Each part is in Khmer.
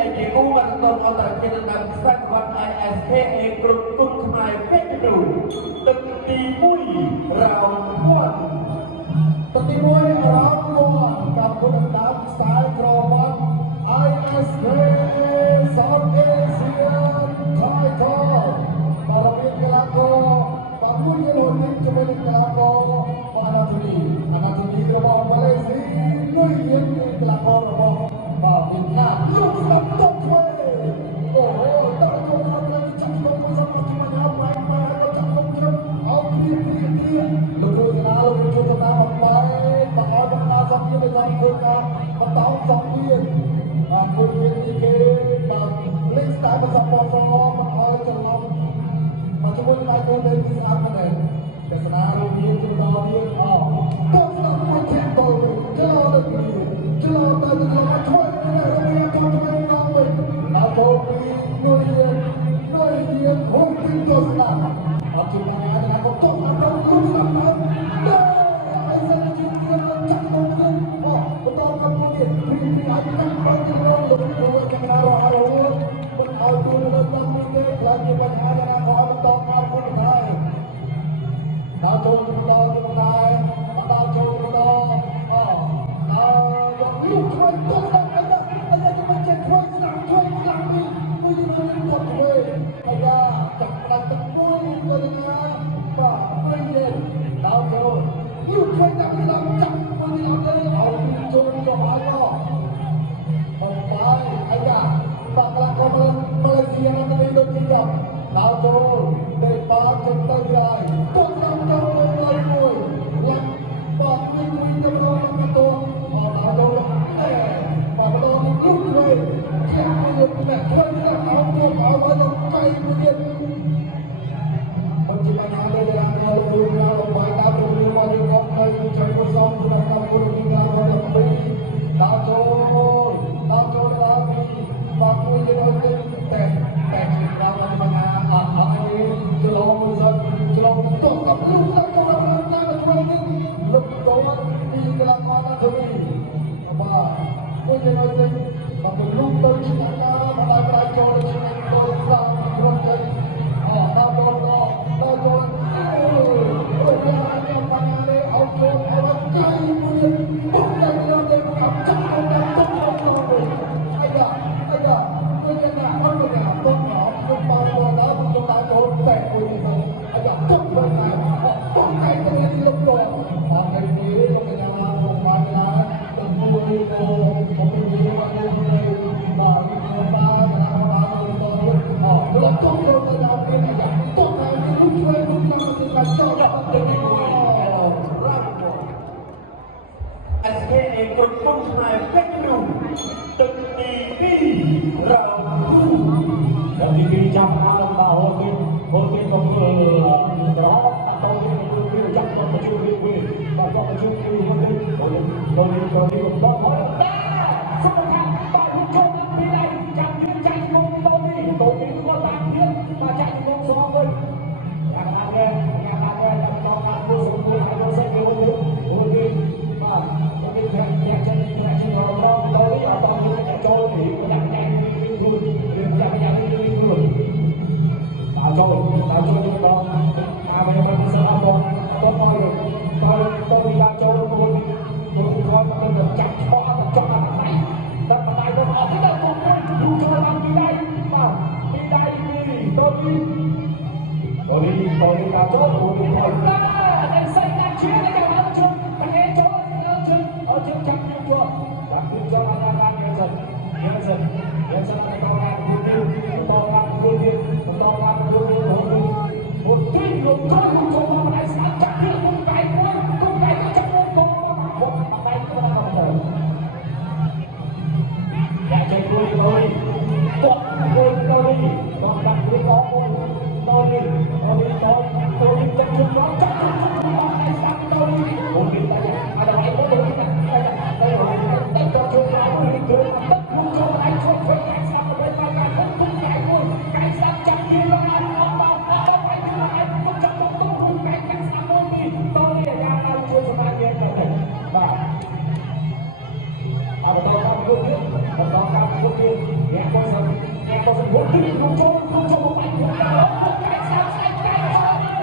ដែលជាគូបានទៅអន្តរជាតិតាមខ្សែវត្ត ISKA គ្រប់គុណខ្មែរពេទ្យគ្រូទឹកទី1រោងពាន់ទឹកទី1រោងពាន់กับគុណតាមខ្សែក្រវត្ត ISKA South Asian Title បរិយាកីឡាករបានមួយគីឡូនេះជាមួយនឹងកីឡាករអាណាទូនីរបស់ម៉ាឡេស៊ីនុយយានកីឡាកររបស់វៀតណាមលោកស្ដាប់តបធ្វើអូតើចូលដល់ទៅចាប់ទៅមួយសប្តាហ៍មកញ៉ាំបាយបាយក៏ចាប់ទៅត្រឹមអោគ្រាលោកគ្រូកណាលោកគ្រូចូលតាមមកបាយមកឲ្យបណ្ដាសង្ឃាទៅតាមធ្វើការបន្តសង្ឃាមួយទៀតនេះគេបានលេខស្ដាយមកសពសមកឲ្យចន្លងមកជាមួយដៃគូទៅទីស្អាតមែនទេទេសនារួមមានទៅដល់ទៀតអោទៅដល់មួយធាក់ទៅចូលទៅទៅមកធ្វើនៅរកចូលទៅដល់វិញដល់ចូលពីនុយយាហូបទីទៅស្ដាប់អត់ជួយណាស់ក៏ទៅដល់លោកស្ដាប់ដល់ហើយសិនជាចាក់ទៅទៅអូបន្តកំពុងទៀតព្រីអាចតាមបានទៅលោកគ្រូកាមេរ៉ារហូតមិនឲ្យទូលើតាមនេះទេខ្លាចជាបញ្ហាណាក៏បន្តមកពុកដែរដល់ចូលទៅដល់ដែរដល់ចូលទៅដល់លោកជួយទៅដល់អីទៅមិនចេះជួយស្ដាប់ជួយស្ដាប់នេះមួយទៅទៅអាយ៉ាចាប់ផ្ដាច់ទៅមួយទៅណាបាទវិញដល់ចូលលោកជួយចាប់ពីដល់ចាប់មួយទៅដល់ឲ្យចូលទៅហើយមកបាយអាយ៉ាដល់កន្លងមកម៉ាឡេស៊ីមកទៅដូចជាដល់ចូលដែលបានចុះទៅហើយទៅដល់ទៅមួយឡាក់បាទមួយទៅដល់ទៅដល់ចូលបាទដល់លោកជួយជាលោកណាធ្វើទៅអោទៅឲ្យទៅកៃមួយទៀតបញ្ជាបញ្ហាលើឡើងទៅលោកឡើងបាយដល់លោកមកយកទៅជួយមកសំសម្រាប់ដល់លោកទីឡើងទៅដល់ចូលដល់ពីបាទមួយទៅតែជាក្រៅបញ្ហាអត់ឲ្យច្រឡំទៅទៅกับលោកទៅដល់តាមទៅលោកទៅពីកន្លងមកទៅបាទមួយទៅបាទលោកទៅឆ្នាំណាបាទប្រចូលទៅឆ្នាំទៅសារត់ទៅដល់ចូលអូយយ៉ាងនេះបញ្ហានេះអត់ចូលអត់កៃមួយបុកទៅដល់ទៅចាប់ចាប់ទៅអាយ៉ាមួយយ៉ាងណាអត់មានអាបុកមកទៅបងដល់ទៅចូលតែមួយទៅអាយ៉ាទុកទៅតែបុកតែទៅលោកទៅអត់ទៅទីលោកកញ្ញាមកបានណាទៅមួយទៅមកពីមកទៅបាទបាទបាទលោកទុកទៅដល់ពេលអាយ៉ាទុកតែលោកជួយលោកមកទៅចូលដល់ទៅទីមួយSKA គុណគុំខ្មែរពេជ្រគ្រូទឹកទី2រោងគ្រូទីពីរចាប់មកដល់ហូបទៀតក៏ធ្វើក្រហមតទៅវាចាប់ទៅជួបវាបាទទៅជួបវាវិញទៅបងអត់ដែរសុខភាពបាទលោកចូលពីដៃចាប់យើងចាច់មុខទៅនេះទៅនេះគាត់តាមទៀតបាទចាច់មុខស្មោះវិញយ៉ាងណាដែរដល់ដល់គូសម្ពុទ្ធឲ្យលោកសេចក្ដីវិញបាទគេថាជាចិត្តជាជីវរងទៅនេះអត់ទៅចូលនេះដាក់តែខ្លួនរឿងយ៉ាងខ្លួនដល់ចូលទៅដល់អាវិញមិនសើអត់ទៅពីដល់ចូលខ្លួនគាត់ទៅចាប់ឆក់ទៅចាប់អត់ដៃដល់បដៃទៅអត់ទៅដល់លោកចូលបានពីដៃបាទពីដៃនេះទៅពីដល់ចូលខ្លួនទៅតែសៃណាជឿតែគាត់ចូលតែចូលអត់ចាប់ចាប់យកបាទគឺចូលអាណាបានយ៉ាងសិនតែដល់បានគូទីដល់បានគូទីmột tuyên luật có một chỗ mà lại sáng chắc là một cái quân không phải chắc một con một tay của nó không được để cho tôi thôi quật tôi còn đặt với có tôi đi chấp chung nó chắc lại sáng tôi một điều tại sao là phải có tôi đây rồi để cho chúng nó đi tới tất luôn cho anh không phải cảnh sát ở bên ngoài cảnh không tung cái luôn cảnh sát chắc như là anh nó vào ดึงลูกโจมไปหัวใจสามใส่ใจ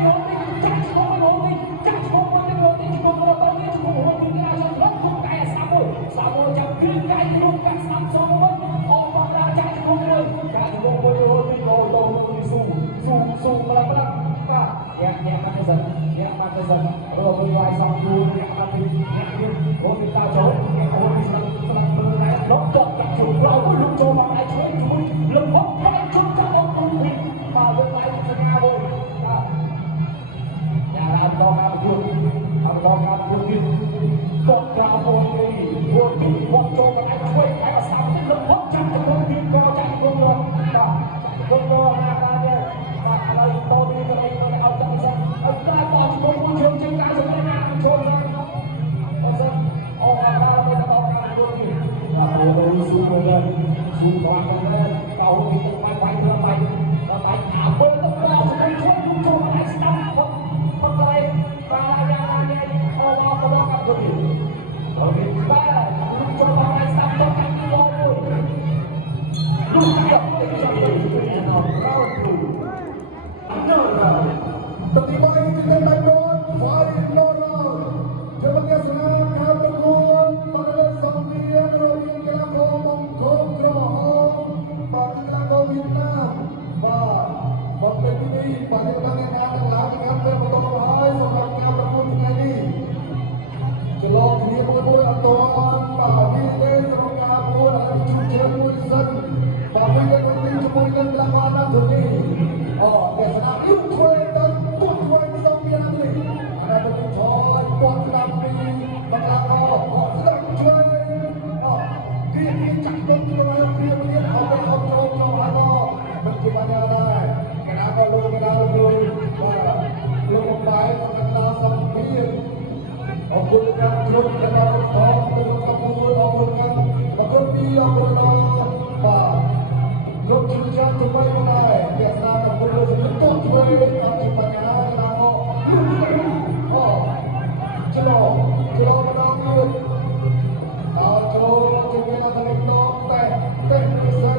โยนไปจับโจมโยนไปจับโจมมันโยนไปโจมเราตอนนี้โจมหัวดึงได้ฉันล็อกลูกใจสามโมจับดึงใจลูกกันสามสองวันออกมาแล้วใจโจมเลยใจโจมโยนไปโยนลงสู้มาแล้วป้าเนี่ยมันจะเราไปไว้สองดูเนี่ยมันเป็นโอ้ยตาโจมโอ้ยสลับมือนะล็อกเกาะกับจุดเราลูกโจมอะไรช่วยจุดลงพบไปชุดจะออกตุ้งผิดมาเป็นไรจะงาโวยอย่าเอาดอกเอาจุดกินกดกราโวยวัวกินวัวโจมอะไรช่วยใครมาสามเป็นลงพบจับจะลงกินก็ใจลงเลยลงเลยอะไรอะไรตอนนี้ก็เลยเอาใจใส่เอาใจต่อจุดผู้ชมจึงการสนทนาชมนะเอาซะเอาอะไรไปต่อการดูกินโอ้ยสู้เลยสู้พลังเลยเต่าที่ต้องไปเรื่อยไปหาเบอร์ต้องรอจะไปช่วยผู้ชมให้สตาร์ทคนอะไรมาอย่างนี้เอาว่าก็ว่ากันคนอื่นเราเห็นว่าผู้ชมให้สตาร์ทต้องการที่รอเลยลูกเดียวไม่ใช่แน่นอนเราถูกTertiba kita takut Farid Nora sebagai serangan berkuat pada sambian Robin Kelako Mongkong Krohong bagi Kelako Vietnam Bapak ini pada tangan yang lagi kata betul hai sebab kita berkuat ini Jelok dia berkuat atuan bagi dia semoga buat ada cuci muisan bagi dia penting kemudian belakang ini dia senang yuk dan buat sambian ini ada betul coy buat kami belakang sedang cuy dia cakap dia apa bagaimana kenapa lu membaik mengenal sambian Ampun dengan grup dengan orang dengan kabur ampun dengan bekerja ampun dengan grup kerja terbaik mulai biasa kabur betul terbaik kami panjang nama celok menanggut celok jemela terletak teh besar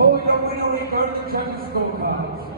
So your winner regarding Chinese scorecards.